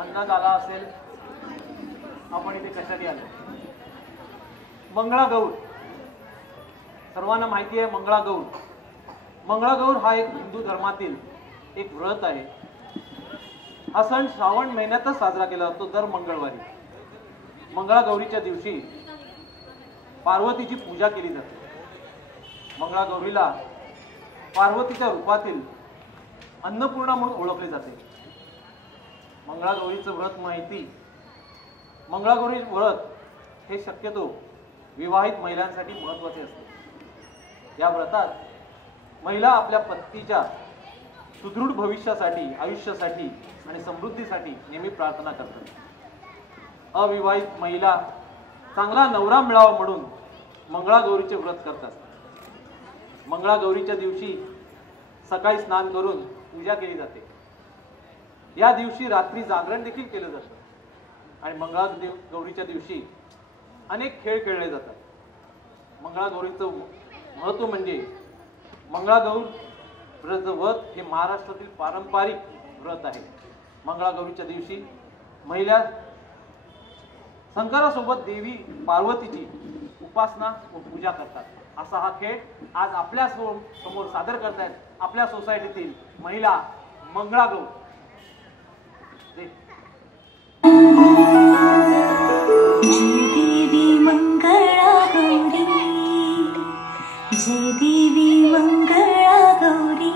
अंदाज आला असेल आपण इथे कशासाठी आलो. मंगळागौर सर्वांना माहिती आहे. मंगळागौर हा एक हिंदू धर्मातील एक व्रत आहे. हा सण श्रावण महिन्यातच साजरा केला जातो दर मंगळवारी. मंगळागौरीच्या दिवशी पार्वतीची पूजा केली जाते. मंगळागौरीला पार्वतीच्या रूपातील अन्नपूर्णा म्हणून ओळखले जाते. मंगळागौरीचं व्रत माहिती. मंगळागौरी व्रत हे शक्यतो विवाहित महिलांसाठी महत्त्वाचे असते. या व्रतात महिला आपल्या पतीच्या सुदृढ भविष्यासाठी, आयुष्यासाठी आणि समृद्धीसाठी नेहमी प्रार्थना करतात. अविवाहित महिला चांगला नवरा मिळावा म्हणून मंगळागौरीचे व्रत करतात. मंगळागौरीच्या दिवशी सकाळी स्नान करून पूजा केली जाते. या दिवशी रात्री जागरण देखील केलं जातं आणि मंगळागौरीच्या दिवशी अनेक खेळ खेळले जातात. मंगळागौरीचं महत्त्व म्हणजे मंगळागौर व्रत हे महाराष्ट्रातील पारंपरिक व्रत आहे. मंगळागौरीच्या दिवशी महिला शंकरासोबत देवी पार्वतीची उपासना व पूजा करतात. असा हा खेळ आज आपल्या समोर सादर करतायत आपल्या सोसायटीतील महिला मंगळागौर. जय देवी मंगळा गौरी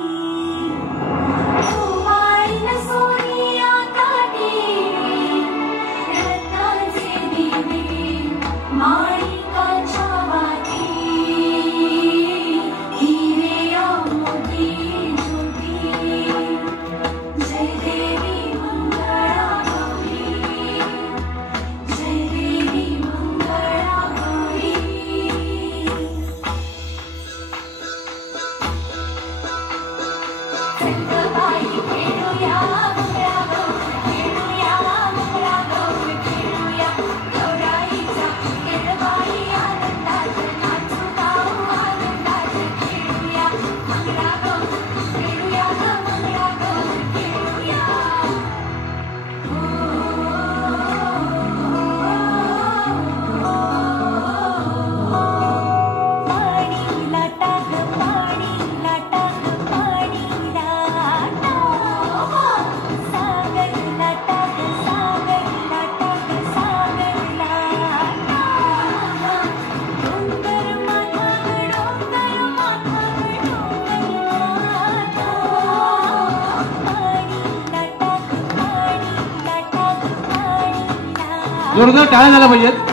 जोरदार टाळ्या झाल्या पाहिजेत.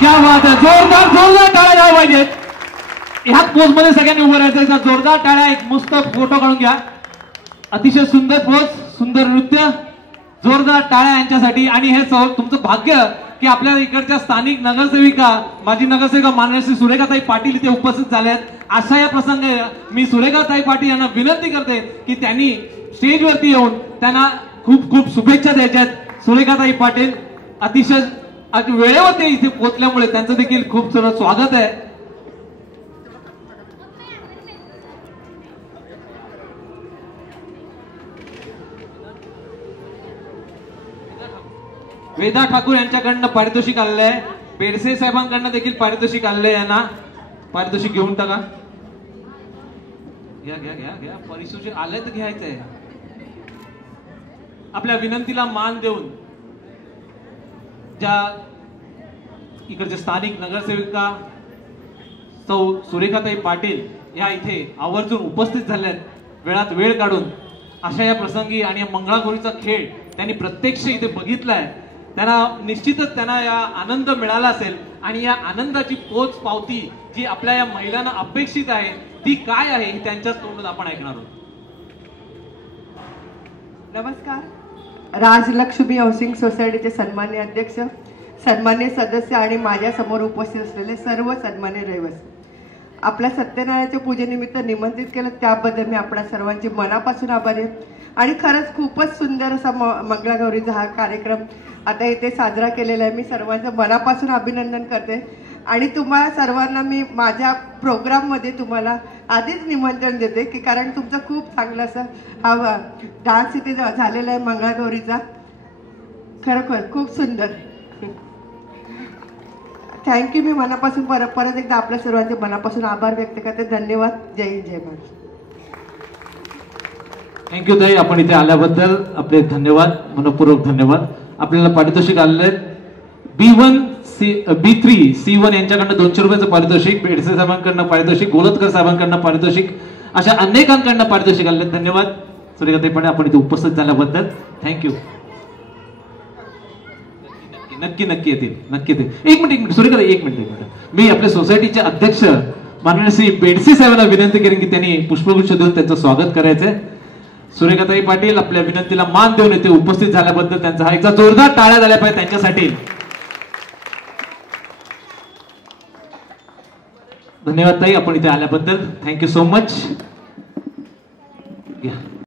क्या बात आहे, जोरदार जोरदार टाळ्या द्यायला पाहिजेत. ह्याच पोज मध्ये सगळ्यांनी उभं राहायचं. जोरदार टाळ्या, एक मस्त फोटो काढून घ्या. अतिशय सुंदर पोज, सुंदर नृत्य, जोरदार टाळ्या यांच्यासाठी. आणि हे तुमचं भाग्य की आपल्या इकडच्या स्थानिक नगरसेविका, माजी नगरसेविका माननीय श्री सुरेखाताई पाटील इथे उपस्थित झाले आहेत. अशा या प्रसंगी मी सुरेखाताई पाटील यांना विनंती करते की त्यांनी स्टेजवरती येऊन त्यांना खूप खूप शुभेच्छा द्यायच्यात. सुरेखाताई पाटील अतिशय वेळेवर ते इथे पोहोचल्यामुळे त्यांचं देखील खूप सारं स्वागत आहे. वेदा ठाकूर यांच्याकडनं पारितोषिक आलेलं आहे. बेडसे साहेबांकडनं देखील पारितोषिक आलेलं आहे. यांना पारितोषिक घेऊन टाका. घ्या घ्या घ्या घ्या, पारितोषिक आलंय तर घ्यायचंय. आपल्या विनंतीला मान देऊन ज्या इकडचे स्थानिक नगरसेविका सौ सुरेखाताई पाटील या इथे आवर्जून उपस्थित झाल्यात, वेळात वेळ काढून. अशा या प्रसंगी आणि या मंगळागौरीचा खेळ त्यांनी प्रत्यक्ष इथे बघितलाय. त्यांना निश्चितच त्यांना या आनंद मिळाला असेल. आणि या आनंदाची पोच पावती जी आपल्या या महिलांना अपेक्षित आहे ती काय आहे, ही त्यांच्याच तोंडून आपण ऐकणार आहोत. नमस्कार. राजलक्ष्मी हाऊसिंग सोसायटीचे सन्मान्य अध्यक्ष, सन्मान्य सदस्य आणि माझ्या समोर उपस्थित असलेले सर्व सन्मान्य रहिवासी, आपल्या सत्यनारायणाच्या पूजेनिमित्त निमंत्रित केलं त्याबद्दल मी आपल्या सर्वांचे मनापासून आभारी आहे. आणि खरंच खूपच सुंदर असा मंगळागौरीचा हा कार्यक्रम आता इथे साजरा केलेला आहे. मी सर्वांचं मनापासून अभिनंदन करते. आणि तुम्हाला सर्वांना मी माझ्या प्रोग्राममध्ये तुम्हाला आधीच निमंत्रण देते की कारण तुमचं खूप चांगलं असं हा डान्स इथे झालेला आहे मंगळागौरीचा, खरोखर खूप सुंदर. थँक्यू. मी मनापासून परत एकदा आपल्या सर्वांचे मनापासून आभार व्यक्त करते. धन्यवाद. जय हिंद, जय महाराष्ट्र. थँक्यू ताई, आपण इथे आल्याबद्दल आपले धन्यवाद, मनपूर्वक धन्यवाद. आपल्याला पारितोषिक आलेलं आहे. B3 C1 यांच्याकडनं 200 रुपयाचं पारितोषिक, बेडसे साहेबांकडनं पारितोषिक, गोलतकर साहेबांकडनं पारितोषिक, अशा अनेकांकडनं पारितोषिक आलेलं आहे. धन्यवाद सुरेखाताई पाटील, आपण इथे उपस्थित झाल्याबद्दल थँक्यू. नक्की नक्की येतील, नक्की येतील. एक मिनिट सुरेखाताई, एक मिनिट. मी आपल्या सोसायटीचे अध्यक्ष माननीय श्री बेडसे साहेबांना विनंती करेन की त्यांनी पुष्पगुच्छ देऊन त्यांचं स्वागत करायचंय. सुरेखाताई पाटील आपल्या विनंतीला मान देऊन येथे उपस्थित झाल्याबद्दल त्यांचा हा एकदा जोरदार टाळ्या झाल्या पाहिजे त्यांच्यासाठी. धन्यवाद ताई, आपण इथे आल्याबद्दल. Thank you so much.